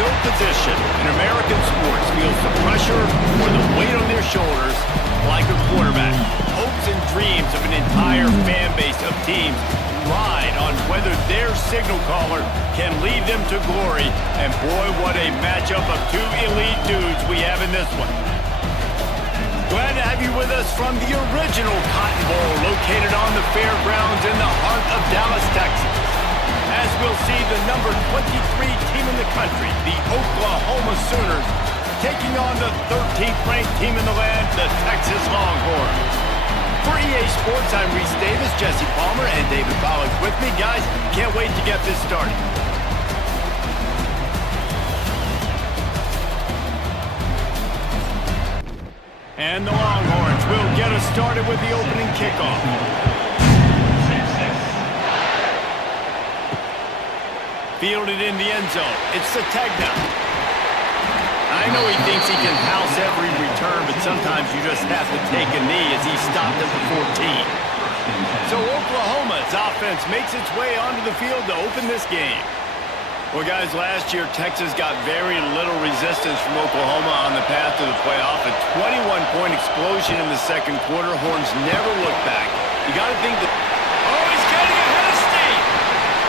no position in American sports feels the pressure or the weight on their shoulders like a quarterback. Hopes and dreams of an entire fan base of teams ride on whether their signal caller can lead them to glory. And boy, what a matchup of two elite dudes we have in this one. Glad to have you with us from the original Cotton Bowl located on the fairgrounds in the heart of Dallas, Texas. As we'll see the number 23 team in the country, the Oklahoma Sooners, taking on the 13th ranked team in the land, the Texas Longhorns. For EA Sports, I'm Reese Davis, Jesse Palmer, and David Pollack with me. Guys, can't wait to get this started. And the Longhorns will get us started with the opening kickoff. Fielded in the end zone. It's Sategna. I know he thinks he can house every return, but sometimes you just have to take a knee as he stopped at the 14. So Oklahoma's offense makes its way onto the field to open this game. Well, guys, last year, Texas got very little resistance from Oklahoma on the path to the playoff. A 21-point explosion in the second quarter. Horns never looked back. You got to think that... Oh, he's getting ahead of steam!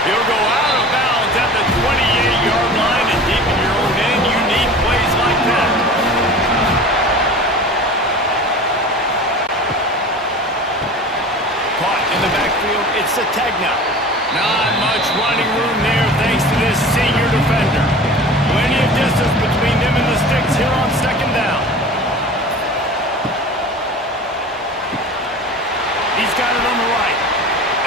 He'll go out of bounds at the 28-yard line, and deep in your own end, you need plays like that. Caught in the backfield, it's Sategna. Not much running room there thanks to this senior defender. Plenty of distance between them and the sticks here on second down. He's got it on the right.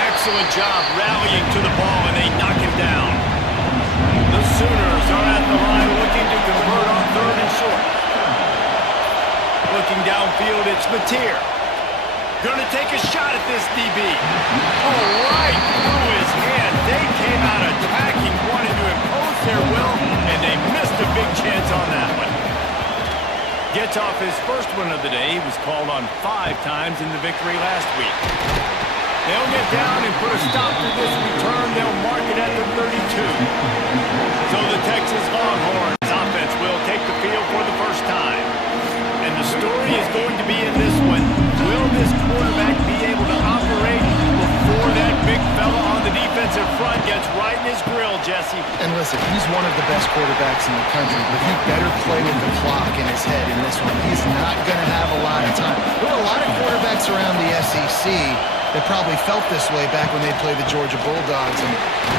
Excellent job rallying to the ball, and they knock him down. The Sooners are at the line looking to convert on third and short. Looking downfield, it's Mateer. Gonna take a shot at this DB. Oh, right through his hand. They came out attacking, wanting to impose their will, and they missed a big chance on that one. Gets off his first one of the day. He was called on 5 times in the victory last week. They'll get down and put a stop to this return. They'll mark it at the 32. So the Texas Longhorns offense will take the field for the first time. And the story is going to be in this one. Will this quarterback be able to operate before that big fella on the defensive front gets right in his grill, Jesse? And listen, he's one of the best quarterbacks in the country, but he better play with the clock in his head in this one. He's not going to have a lot of time. There were a lot of quarterbacks around the SEC that probably felt this way back when they played the Georgia Bulldogs and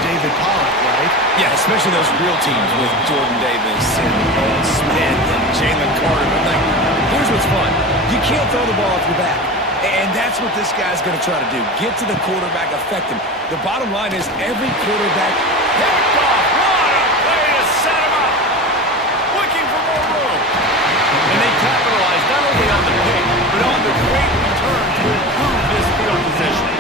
David Pollack, right? Yeah, especially those real teams with Jordan Davis and Smith and Jalen Carter. But like, here's what's fun. You can't throw the ball off your back. And that's what this guy's going to try to do. Get to the quarterback, affect him. The bottom line is every quarterback... Picked off! What a play to set him up! Looking for more room. And they capitalized not only on the pick, but on the great return to improve this field position.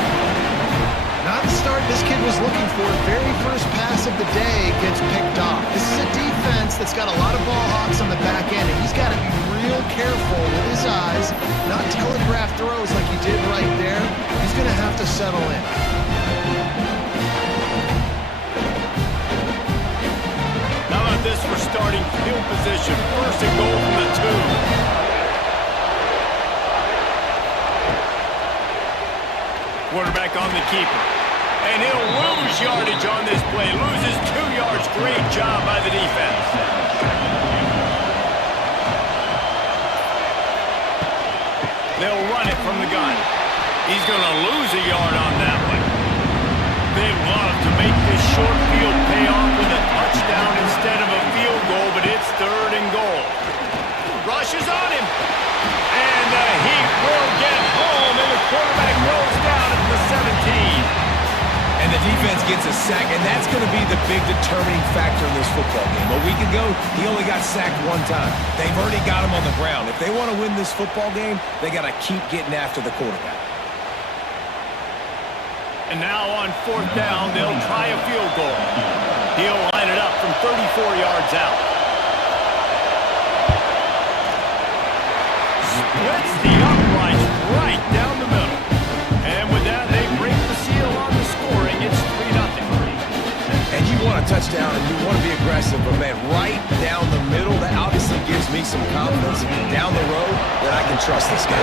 Not the start this kid was looking for. Very first pass of the day gets picked off. This is a defense that's got a lot of ball hawks on the back end, and he's got to be real careful with his eyes, not telegraph throws like he did right there. He's going to have to settle in. How about this for starting field position? First and goal from the 2. Quarterback on the keeper. And he'll lose yardage on this play. Loses 2 yards. Great job by the defense. They'll run it from the gun. He's going to lose a yard on that one. They love to make this short field pay off with a touchdown instead of a field goal, but it's third and goal. Rushes on him. And the Heat will get home, and the quarterback goes down at the 17. And the defense gets a sack, and that's going to be the big determining factor in this football game. A week ago, he only got sacked 1 time. They've already got him on the ground. If they want to win this football game, they got to keep getting after the quarterback. And now on 4th down, they'll try a field goal. He'll line it up from 34 yards out. Splits the uprights right down the middle. And with that, they break the seal on the scoring. It's 3-0. And you want to a touchdown and you want to be aggressive, but man, right down the middle, that obviously gives me some confidence down the road that I can trust this guy.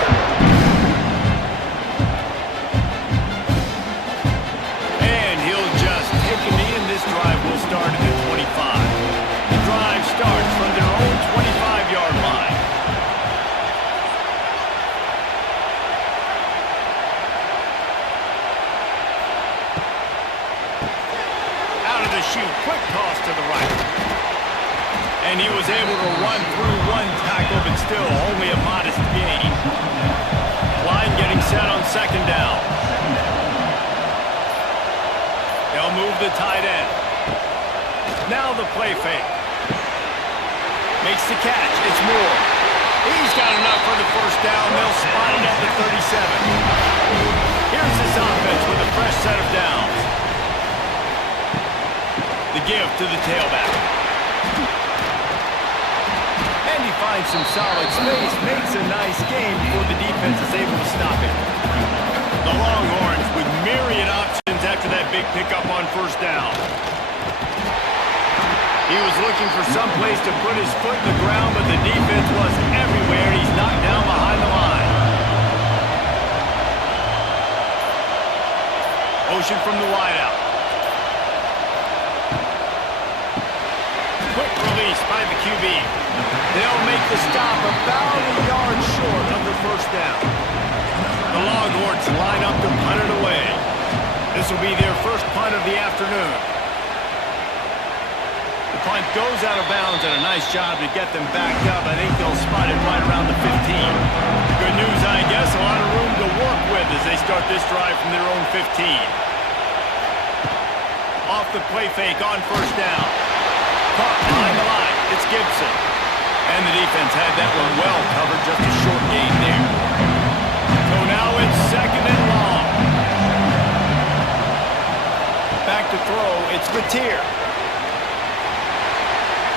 And he'll just take a knee, and this drive will start at the 25. The drive starts from their own 25-yard line. Shoot, quick toss to the right. And he was able to run through one tackle, but still only a modest gain. Line getting set on second down. They'll move the tight end. Now the play fake. Makes the catch. It's Moore. He's got enough for the first down. They'll spot it at the 37. Here's this offense with a fresh set of downs. The give to the tailback. And he finds some solid space, makes a nice game before the defense is able to stop him. The Longhorns with myriad options after that big pickup on first down. He was looking for some place to put his foot in the ground, but the defense was everywhere. He's knocked down behind the line. Motion from the wideout. Quick release by the QB. They'll make the stop about a yard short of the first down. The Longhorns line up to punt it away. This will be their first punt of the afternoon. The punt goes out of bounds, and a nice job to get them backed up. I think they'll spot it right around the 15. Good news, I guess, a lot of room to work with as they start this drive from their own 15. Off the play fake on first down. Caught behind the line. It's Gibson. And the defense had that one well covered. Just a short gain there. So now it's second and long. Back to throw. It's Mateer.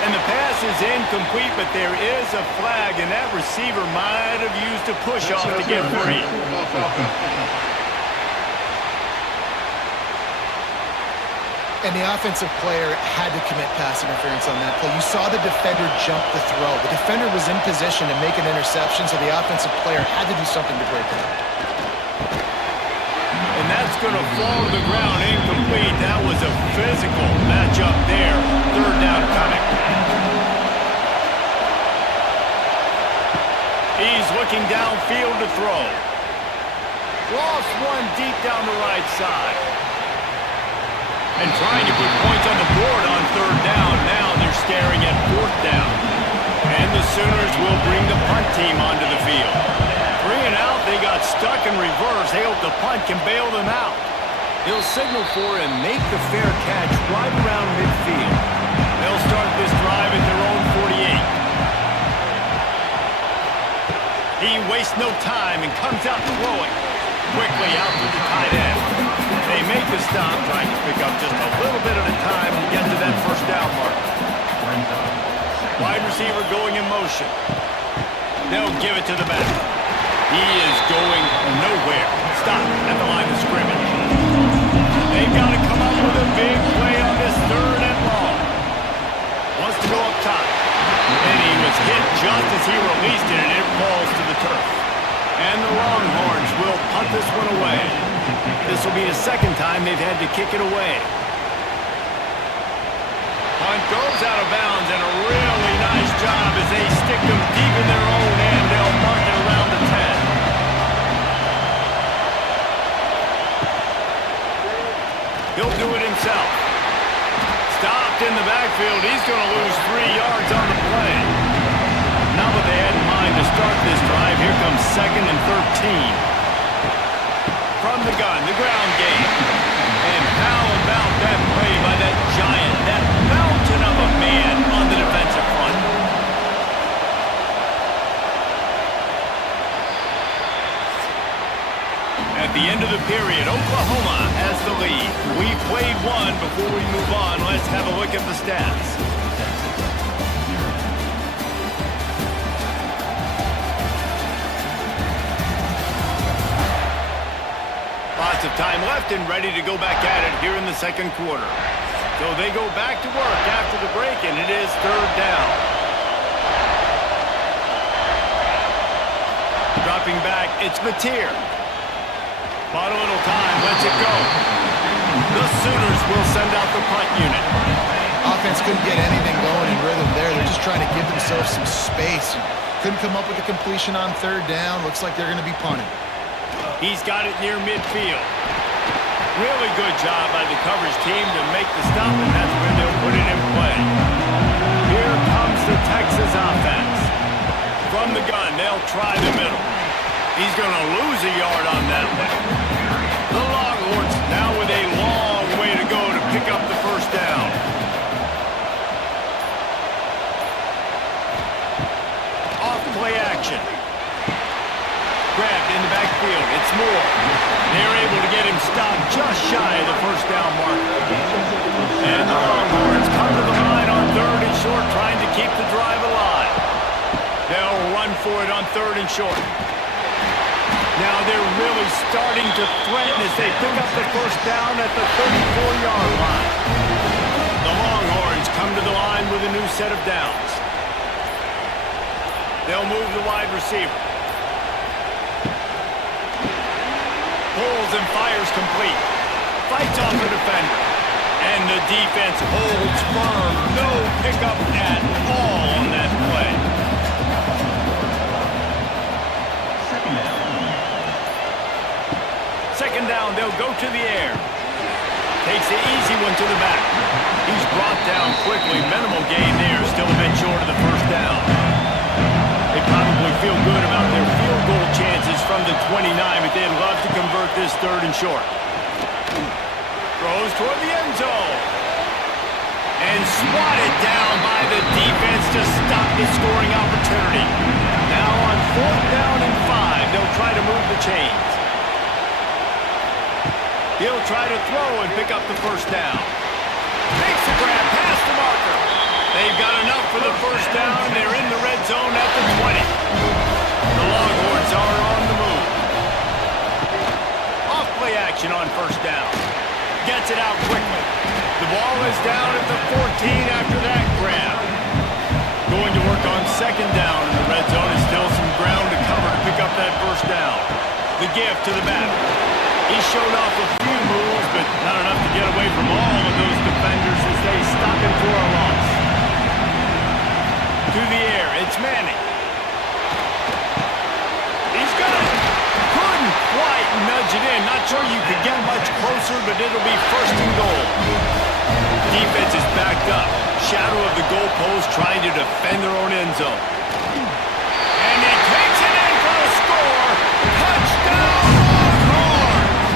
And the pass is incomplete, but there is a flag, and that receiver might have used a push-off to get free. And the offensive player had to commit pass interference on that play. You saw the defender jump the throw. The defender was in position to make an interception, so the offensive player had to do something to break it up. And that's going to fall to the ground incomplete. That was a physical matchup there. Third down coming. He's looking downfield to throw. Lost one deep down the right side. And trying to put points on the board on third down. Now they're staring at fourth down. And the Sooners will bring the punt team onto the field. 3 and out, they got stuck in reverse. They hope the punt can bail them out. He'll signal for and make the fair catch right around midfield. They'll start this drive at their own 48. He wastes no time and comes out throwing. Quickly out to the tight end. They make the stop, trying to pick up just a little bit at a time to get to that first down mark. Wide receiver going in motion. They'll give it to the back. He is going nowhere. Stop at the line of scrimmage. They've got to come up with a big play on this third and long. Wants to go up top. And he was hit just as he released it, and it falls to the turf. And the Longhorns will punt this one away. This will be the second time they've had to kick it away. Punt goes out of bounds, and a really nice job as they stick them deep in their own end. They'll mark it around the 10. He'll do it himself. Stopped in the backfield. He's going to lose 3 yards on the play. Not what they had in mind to start this drive. Here comes second and 13. From the gun, the ground game. And how about that play by that giant, that mountain of a man on the defensive front? At the end of the period, Oklahoma has the lead. We played one. Before we move on, let's have a look at the stats. Lots of time left and ready to go back at it here in the second quarter. So they go back to work after the break, and it is third down. Dropping back, it's Mateer. Bought a little time, lets it go. The Sooners will send out the punt unit. Offense couldn't get anything going in rhythm there. They're just trying to give themselves some space. Couldn't come up with a completion on third down. Looks like they're going to be punting. He's got it near midfield. Really good job by the coverage team to make the stop, and that's where they'll put it in play. Here comes the Texas offense. From the gun, they'll try the middle. He's going to lose a yard on that one. The Longhorns now with a long way to go to pick up the first down. Off play action. Grabbed in the backfield. It's Moore. They're able to get him stopped just shy of the first down marker. And the Longhorns come to the line on third and short, trying to keep the drive alive. They'll run for it on third and short. Now they're really starting to threaten as they pick up the first down at the 34-yard line. The Longhorns come to the line with a new set of downs. They'll move the wide receiver. Pulls and fires complete. Fights off the defender. And the defense holds firm. No pickup at all on that play. Second down, they'll go to the air. Takes the easy one to the back. He's brought down quickly. Minimal gain there. Still a bit short of the first down. They probably feel good about their field goal chances from the 29, but they'd love to convert this third and short. Throws toward the end zone. And swatted down by the defense to stop the scoring opportunity. Now on fourth down and 5, they'll try to move the chains. He'll try to throw and pick up the first down. Makes the grab past the marker. They've got enough for the first down, and they're in the red zone at the 20. The Longhorns are on the move. Off play action on first down. Gets it out quickly. The ball is down at the 14 after that grab. Going to work on second down in the red zone is still some ground to cover to pick up that first down. The give to the back. He showed off a few moves, but not enough to get away from all of those defenders as they stop him for a loss. To the air, it's Manning. He's got it. Couldn't quite nudge it in. Not sure you could get much closer, but it'll be first and goal. Defense is backed up. Shadow of the goalpost trying to defend their own end zone. And he takes it in for a score. Touchdown, Longhorns!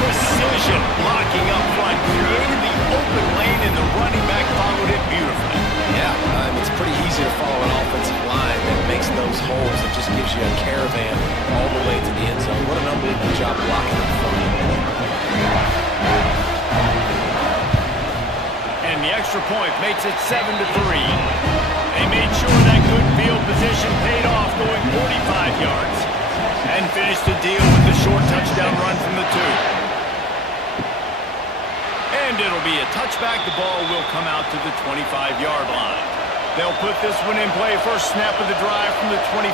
Precision blocking up front. Created the open lane, and the running back followed it beautifully. Yeah, it's pretty easy to follow an offensive line that makes those holes and just gives you a caravan all the way to the end zone. What an unbelievable job blocking up front. And the extra point makes it 7-3. They made sure that good field position paid off, going 45 yards. And finished the deal with the short touchdown run from the 2. And it'll be a touchback. The ball will come out to the 25-yard line. They'll put this one in play. First snap of the drive from the 25.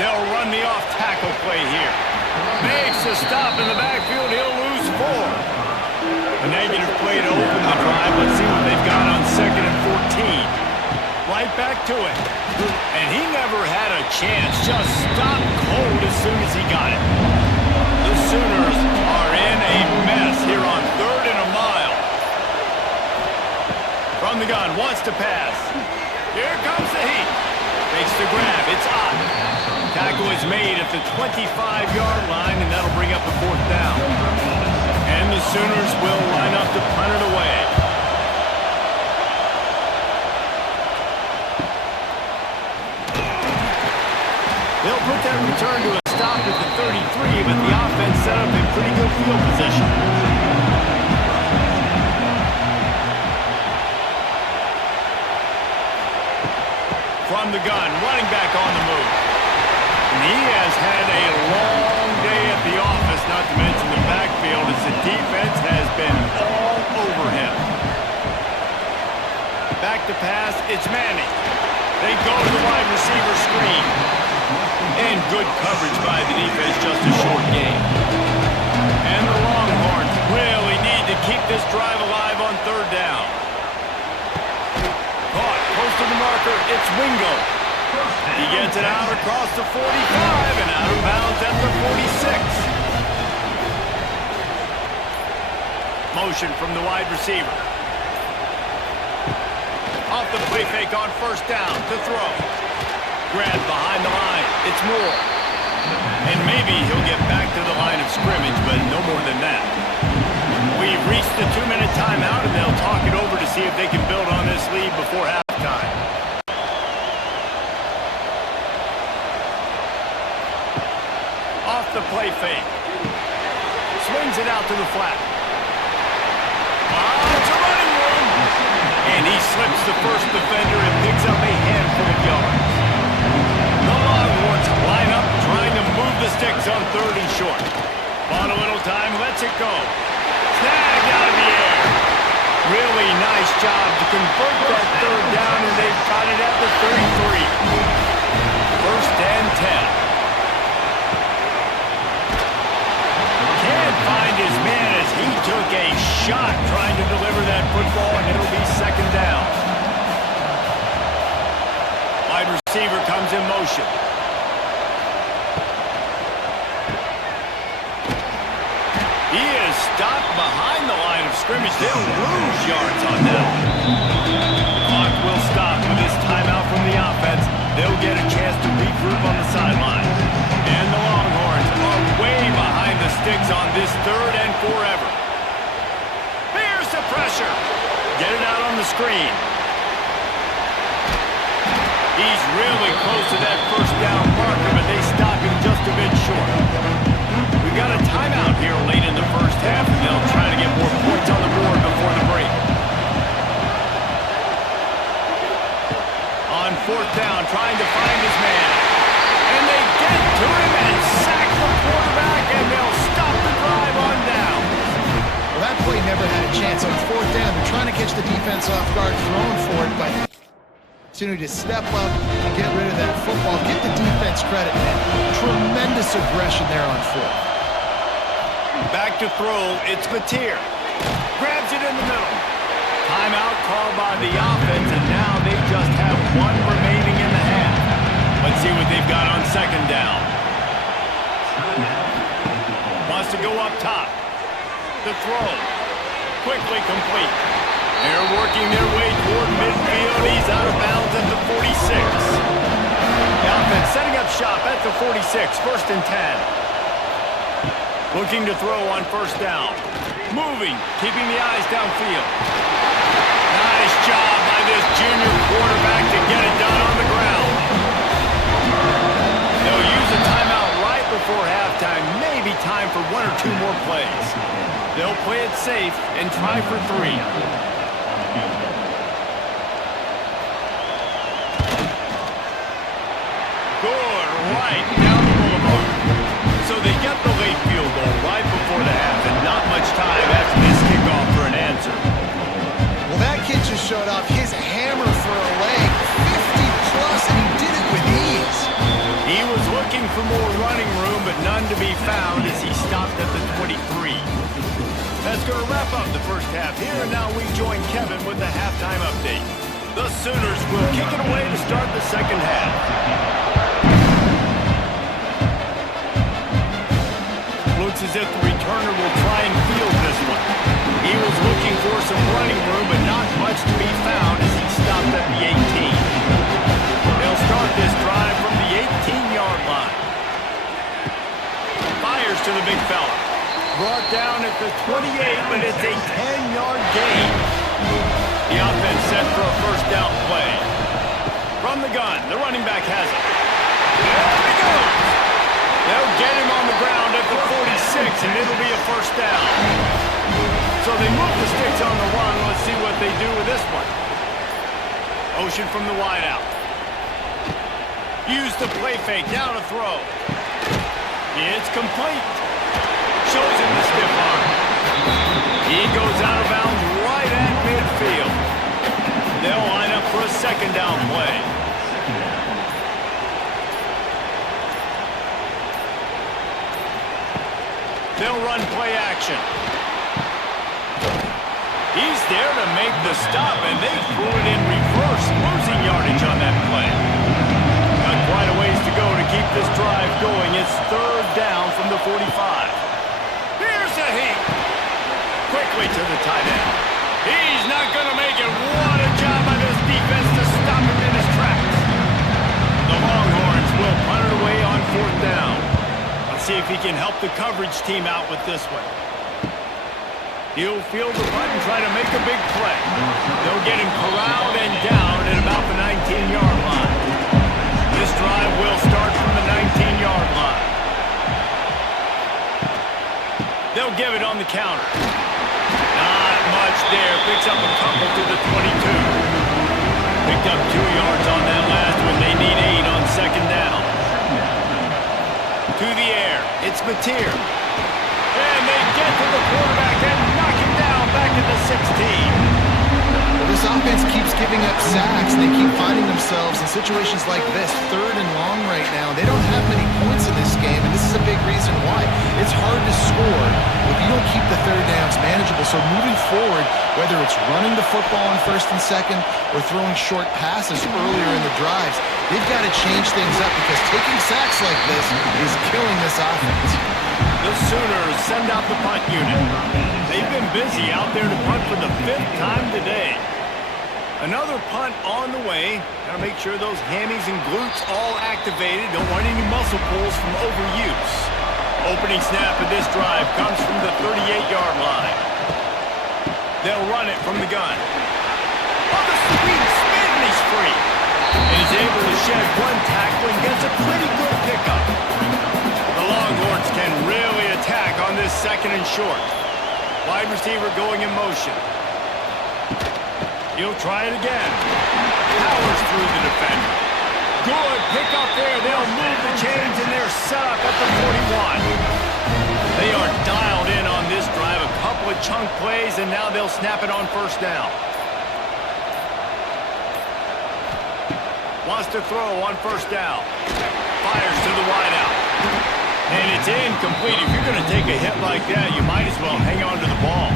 They'll run the off-tackle play here. Makes a stop in the backfield. He'll lose 4. A negative play to open the drive. Let's see what they've got on second and 14. Right back to it. And he never had a chance. Just stopped cold as soon as he got it. The Sooners are in a mess here on third and a mile. From the gun, wants to pass. Here comes the heat. Makes the grab. It's Ott. Tackle is made at the 25-yard line, and that'll bring up a fourth down. And the Sooners will line up to punt it away. They'll put that return to a stop at the 33, but the offense set up in pretty good field position. From the gun, running back on the move. And he has had a long day at the office, not to mention the backfield. to pass. It's Manning. They go to the wide receiver screen. And good coverage by the defense, just a short gain. And the Longhorns really need to keep this drive alive on third down. Caught, close to the marker, it's Wingo. He gets it out across the 45 and out of bounds at the 46. Motion from the wide receiver. Off the play fake on first down to throw. Grab behind the line. It's Moore. And maybe he'll get back to the line of scrimmage, but no more than that. We've reached the 2-minute timeout, and they'll talk it over to see if they can build on this lead before halftime. Off the play fake. Swings it out to the flat. It's a running room. And he slips the first defender and picks up a handful of yards. The Longhorns line up trying to move the sticks on third and short. Bought a little time, lets it go. Snagged out of the air. Really nice job to convert that third down, and they've got it at the 33. First and 10. Can't find his man as he took a shot trying to deliver that football, and it'll be second down. Wide receiver comes in motion. He is stopped behind the line of scrimmage. They'll lose yards on that. Clock will stop with this timeout from the offense. They'll get a chance to regroup on the sideline. And the Longhorns are way behind the sticks on this third and forever. Here's the pressure. Get it out on the screen. He's really close to that first down marker, but they stop him just a bit short. We've got a timeout here late in the first half, and they'll try to get more points on the board before the break. On fourth down, trying to find his man. And they get to him and sack the quarterback, and they'll stop the drive on down. Well, that play never had a chance on fourth down. They're trying to catch the defense off guard, throwing for it, but opportunity to step up and get rid of that football. Give the defense credit, man. Tremendous aggression there on fourth. Back to throw, it's Mateer. Grabs it in the middle. Timeout called by the offense, and now they just have one remaining in the half. Let's see what they've got on second down. Wants to go up top. The throw. Quickly complete. They're working their way toward midfield. He's out of bounds at the 46. The offense setting up shop at the 46. First and 10. Looking to throw on first down. Moving, keeping the eyes downfield. Nice job by this junior quarterback to get it done on the ground. They'll use a timeout right before halftime. Maybe time for one or two more plays. They'll play it safe and try for 3. Good, right down the boulevard. So they get the late field goal right before the half, and not much time after this kickoff for an answer. Well, that kid just showed off his hammer for a leg, 50-plus, and he did it with ease. He was looking for more running room, but none to be found as he stopped at the 23. That's going to wrap up the first half here, and now we join Kevin with the halftime update. The Sooners will kick it away to start the second half. Looks as if the returner will try and field this one. He was looking for some running room, but not much to be found as he stopped at the 18. They'll start this drive from the 18-yard line. Fires to the big fella. Brought down at the 28, but it's a 10-yard gain. The offense set for a first down play. From the gun, the running back has it. There he goes. They'll get him on the ground at the 46, and it'll be a first down. So they move the sticks on the run. Let's see what they do with this one. Motion from the wideout. Use the play fake, down a throw. It's complete. Shows him the stiff arm. He goes out of bounds right at midfield. They'll line up They'll run play action. He's there to make the stop, and they threw it in reverse, losing yardage on that play. Got quite a ways to go to keep this drive going. It's third down from the 45. Here's a heat. Quickly to the tight end. He's not going to make it. What a job by this defense to stop him in his tracks. The Longhorns will punt it away on fourth down. Let's see if he can help the coverage team out with this one. He'll field the punt and try to make a big play. They'll get him corralled and down at about the 19-yard line. This drive will start from the 19-yard line. They'll give it on the counter. Not much there. Picks up a couple to the 22. Picked up 2 yards on that last one. They need 8 on second down. To the air. It's Mateer. And they get to the quarterback and knock him down back at the 16. Well, this offense keeps giving up sacks, and they keep finding themselves in situations like this, third and long right now. They don't have many points in this game, and this is a big reason why. It's hard to score if you don't keep the third downs manageable. So moving forward, whether it's running the football on first and second or throwing short passes earlier in the drives, they've got to change things up because taking sacks like this is killing this offense. The Sooners send out the punt unit. They've been busy out there to punt for the 5th time today. Another punt on the way. Got to make sure those hammies and glutes all activated. Don't want any muscle pulls from overuse. Opening snap of this drive comes from the 38-yard line. They'll run it from the gun. Oh, the sweet spin, he's free. And he's able to shed one tackle and gets a pretty good pickup. The Longhorns can really attack on this second and short. Wide receiver going in motion. He'll try it again. Powers through the defender. Good pickup there. They'll move the chains, and they're set up at the 41. They are dialed in on this drive. A couple of chunk plays, and now they'll snap it on first down. Wants to throw on first down. Fires to the wideout. And it's incomplete. If you're going to take a hit like that, you might as well hang on to the ball.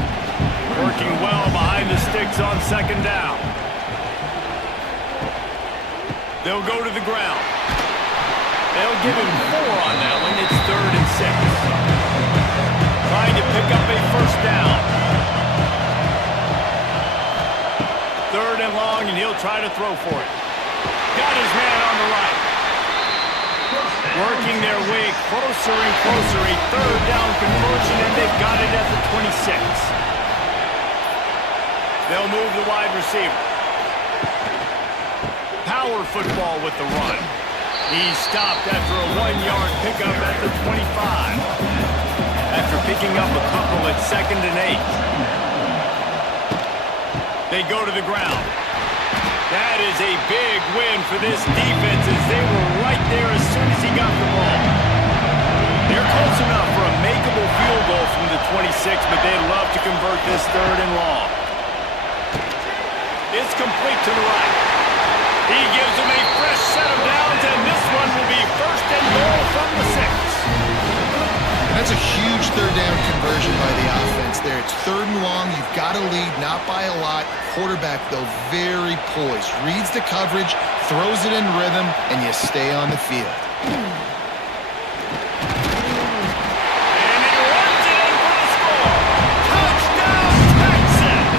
Working well behind the sticks on second down. They'll go to the ground. They'll give him 4 on that one. It's third and 6. Trying to pick up a first down. Third and long, and he'll try to throw for it. Got his man on the right. Working their way closer and closer. A third down conversion, and they've got it at the 26. They'll move the wide receiver. Power football with the run. He's stopped after a 1-yard pickup at the 25. After picking up a couple at second and 8. They go to the ground. That is a big win for this defense as they were right there as soon as he got the ball. They're close enough for a makeable field goal from the 26, but they'd love to convert this third and long. It's complete to the right. He gives them a fresh set of downs, and this one will be first and goal from the 6. And that's a huge third down conversion by the offense there. It's third and long. You've got to lead, not by a lot. Quarterback, though, very poised. Reads the coverage, throws it in rhythm, and you stay on the field. And he runs it in for the score. Touchdown, Texas!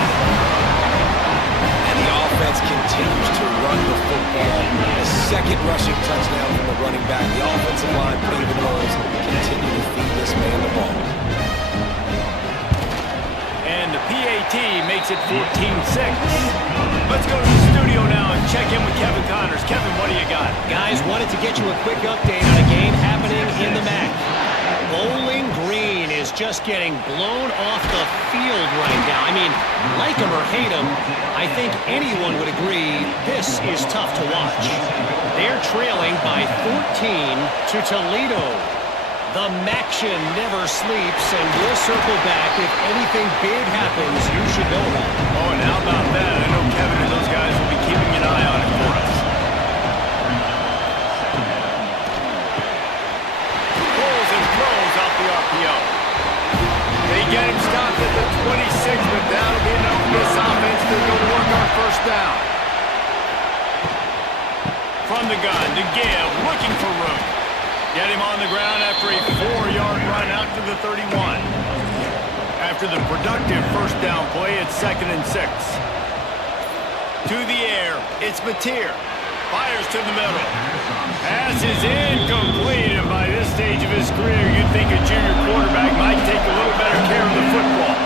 And the offense continues to run the football. A second rushing touchdown from the running back. The offensive line putting the balls continue to feed this man the ball. And the PAT makes it 14-6. Let's go to the studio now and check in with Kevin Connors. Kevin, what do you got? Guys, wanted to get you a quick update on a game happening in the MAC. Bowling Green is just getting blown off the field right now. I mean, like him or hate him, I think anyone would agree this is tough to watch. They're trailing by 14 to Toledo. The Maction never sleeps, and we'll circle back. If anything big happens, you should know about it. Oh, and how about that? I know Kevin and those guys will be keeping an eye on it for us. Pulls and throws off the RPO. From the gun to give, looking for room. Get him on the ground after a 4-yard run out to the 31. After the productive first down play, it's 2nd and 6. To the air, it's Mateer. Fires to the middle. Pass is incomplete, and by this stage of his career, you'd think a junior quarterback might take a little better care of the football.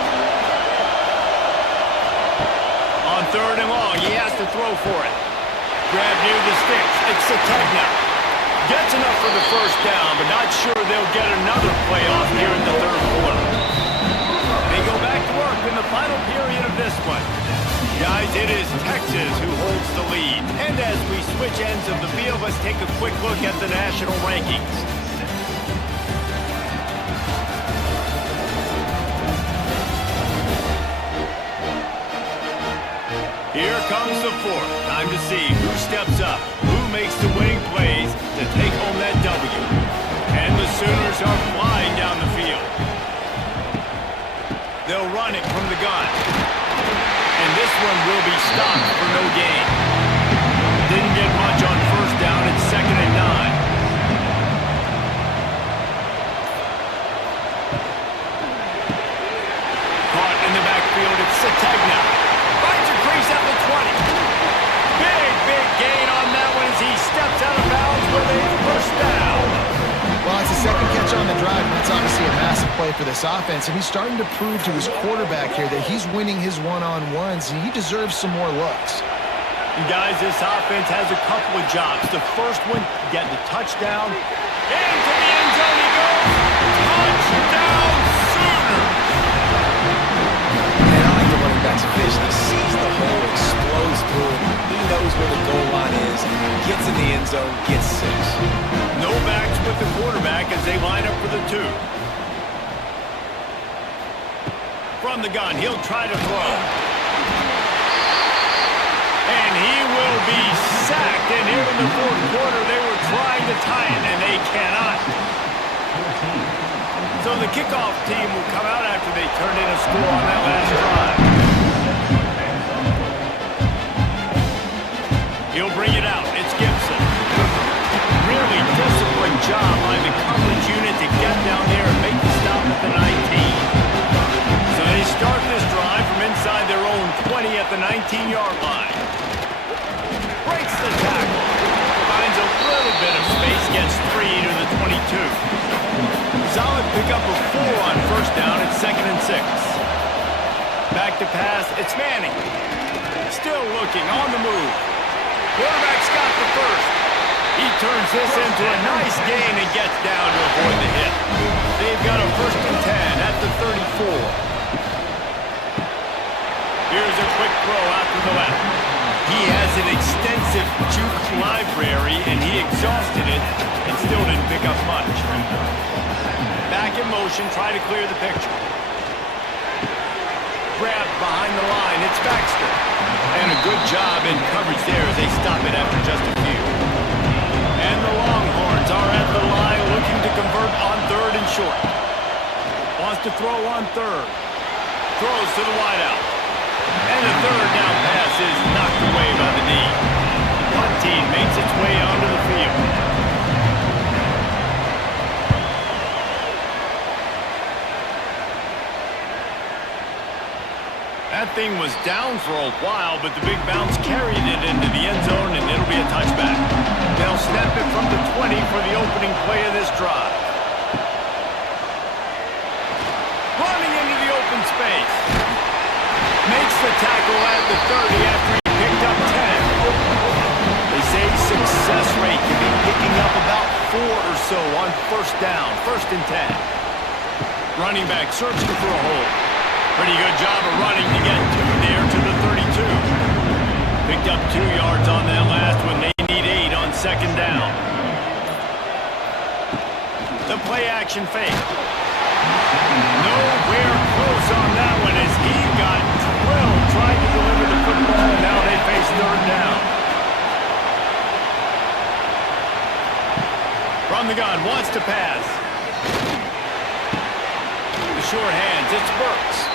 On 3rd and long, he has to throw for it. Grab near the sticks. It's Sategna. Gets enough for the first down, but not sure they'll get another playoff here in the 3rd quarter. They go back to work in the final period of this one. Guys, it is Texas who holds the lead. And as we switch ends of the field, let's take a quick look at the national rankings. Here comes the 4th. Time to see who steps up, who makes the winning plays to take home that W. And the Sooners are flying down the field. They'll run it from the gun. And this one will be stopped for no gain. Didn't get much on first down. It's 2nd and 9. Caught in the backfield. It's Sategna. Finds a crease at the 20. Big gain on that one as he steps out of bounds with a first down. Well, it's the 2nd catch on the drive, and that's obviously a massive play for this offense. And he's starting to prove to his quarterback here that he's winning his one-on-ones, and he deserves some more looks. And guys, this offense has a couple of jobs. The first one, get the touchdown. Into the end zone he goes. Touchdown, Sooner! And I like the running back's vision. He sees the hole, explodes through it. He knows where the goal line is, gets in the end zone, gets 6. No backs with the quarterback as they line up for the 2. From the gun, he'll try to throw. And he will be sacked. And here in the 4th quarter, they were trying to tie it, and they cannot. So the kickoff team will come out after they turn in a score on that last drive. He'll bring it out. It's Gibson. Really disciplined job by the coverage unit to get down there and make the stop at the 19. So they start this drive from inside their own 20 at the 19-yard line. Breaks the tackle. Finds a little bit of space, gets 3 to the 22. Solid pickup of 4 on first down. It's 2nd and 6. Back to pass. It's Manning. Still looking on the move. Quarterback's got the first. He turns this into a nice gain and gets down to avoid the hit. They've got a 1st and 10 at the 34. Here's a quick throw out to the left. He has an extensive juke library, and he exhausted it and still didn't pick up much. Back in motion, try to clear the picture. Grabbed behind the line, it's Baxter. And a good job in coverage there as they stop it after just a few. And the Longhorns are at the line looking to convert on 3rd and short. Wants to throw on 3rd. Throws to the wideout. And the 3rd down pass is knocked away by the knee. Punt team makes its way onto the field. That thing was down for a while, but the big bounce carried it into the end zone, and it'll be a touchback. They'll snap it from the 20 for the opening play of this drive. Running into the open space. Makes the tackle at the 30 after he picked up 10. They say success rate can be picking up about 4 or so on first down, 1st and 10. Running back searching for a hole. Pretty good job of running to get 2 there to the 32. Picked up 2 yards on that last one. They need 8 on 2nd down. The play action fake. Nowhere close on that one as he got drilled trying to deliver the football, and now they face 3rd down. From the gun, wants to pass. The short hands, it's Burks.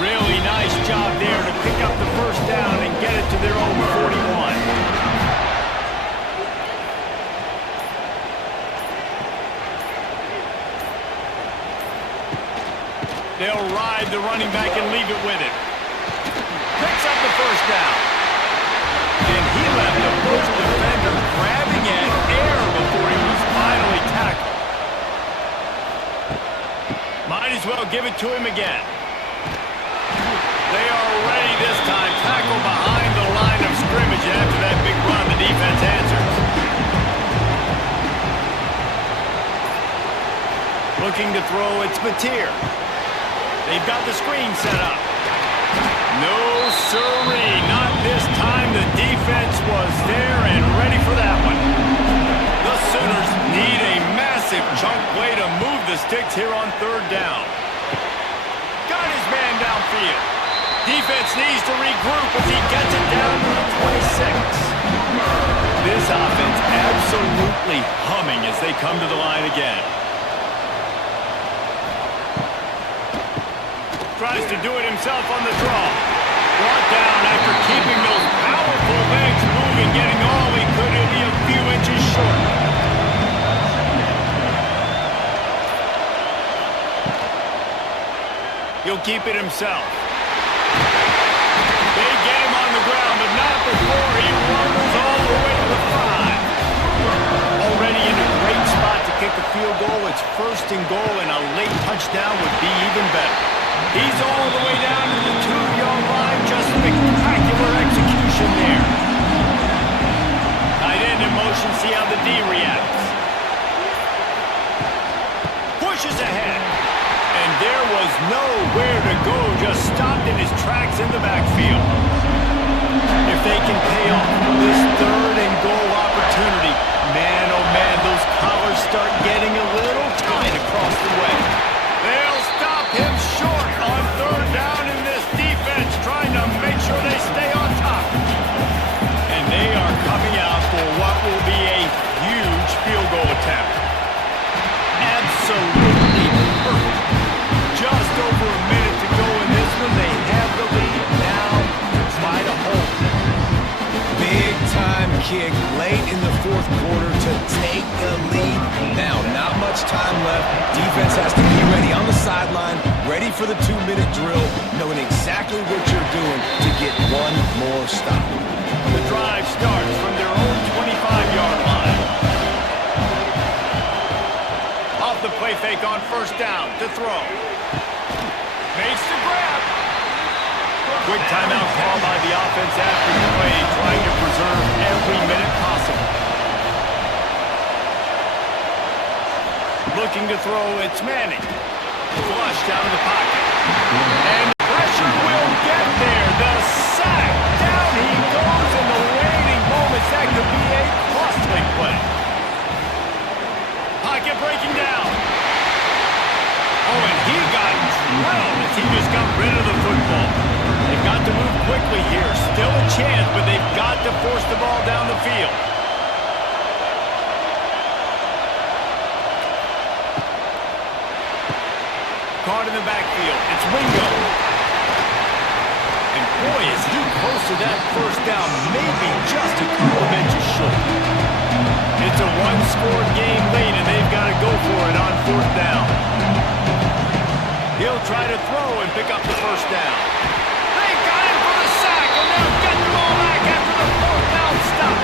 Really nice job there to pick up the first down and get it to their own 41. They'll ride the running back and leave it with him. Picks up the first down. And he left the first defender grabbing at air before he was finally tackled. Might as well give it to him again. They are ready this time. Tackle behind the line of scrimmage. After that big run, the defense answers. Looking to throw, it's Mateer. They've got the screen set up. No siree, not this time. The defense was there and ready for that one. The Sooners need a massive chunk play to move the sticks here on third down. Got his man downfield. Defense needs to regroup as he gets it down to the 26. This offense absolutely humming as they come to the line again. Tries to do it himself on the draw. Brought down after keeping those powerful legs moving, getting all he could, and be a few inches short. He'll keep it himself. They get him on the ground, but not before he rumbles all the way to the 5. Already in a great spot to kick a field goal. It's first and goal, and a late touchdown would be even better. He's all the way down to the 2-yard line. Just spectacular execution there. Tight end in motion, see how the D reacts. Pushes ahead. And there was nowhere to go. Just stopped in his tracks in the backfield. If they can pay off this third and goal opportunity, man, oh man, those collars start getting a little tight across the way. They'll stop him short on third down in this defense, trying to make sure they stay on top. And they are coming out for what will be a huge field goal attempt. Absolutely perfect. Just over a minute to go in this one. They have the lead now to try to hold it. Big time kick late in the fourth quarter to take the lead. Now, not much time left. Defense has to be ready on the sideline, ready for the 2-minute drill, knowing exactly what you're doing to get one more stop. The drive starts from their own 25-yard line. Off the play fake on first down to throw. Makes the grab. Quick timeout call by the offense after the play, trying to preserve every minute possible. Looking to throw, it's Manning. Flushed out of the pocket. And pressure will get there. The sack. Down he goes in the waning moments. That could be a costly play. Pocket breaking down. Oh, and he got drilled as he just got rid of the football. They've got to move quickly here. Still a chance, but they've got to force the ball down the field. Caught in the backfield. It's Wingo. And boy, is he close to that first down. Maybe just a couple of inches short. It's a one-score game late, and they've got to go for it on fourth down. He'll try to throw and pick up the first down. They got him for the sack, and they'll get the ball back after the fourth down stop.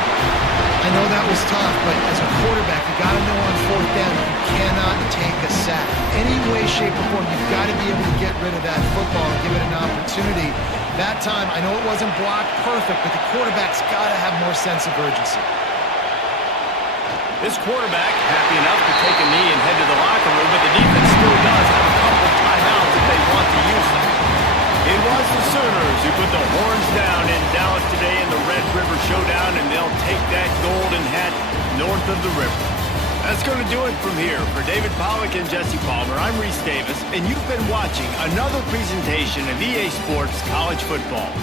I know that was tough, but as a quarterback, you got to know on fourth down you cannot take a sack. Any way, shape, or form, you've got to be able to get rid of that football and give it an opportunity. That time, I know it wasn't blocked perfect, but the quarterback's got to have more sense of urgency. This quarterback happy enough to take a knee and head to the locker room, but the defense still does have a couple of timeouts if they want to use them. It was the Sooners who put the horns down in Dallas today in the Red River Showdown, and they'll take that golden hat north of the river. That's going to do it from here. For David Pollack and Jesse Palmer, I'm Reese Davis, and you've been watching another presentation of EA Sports College Football.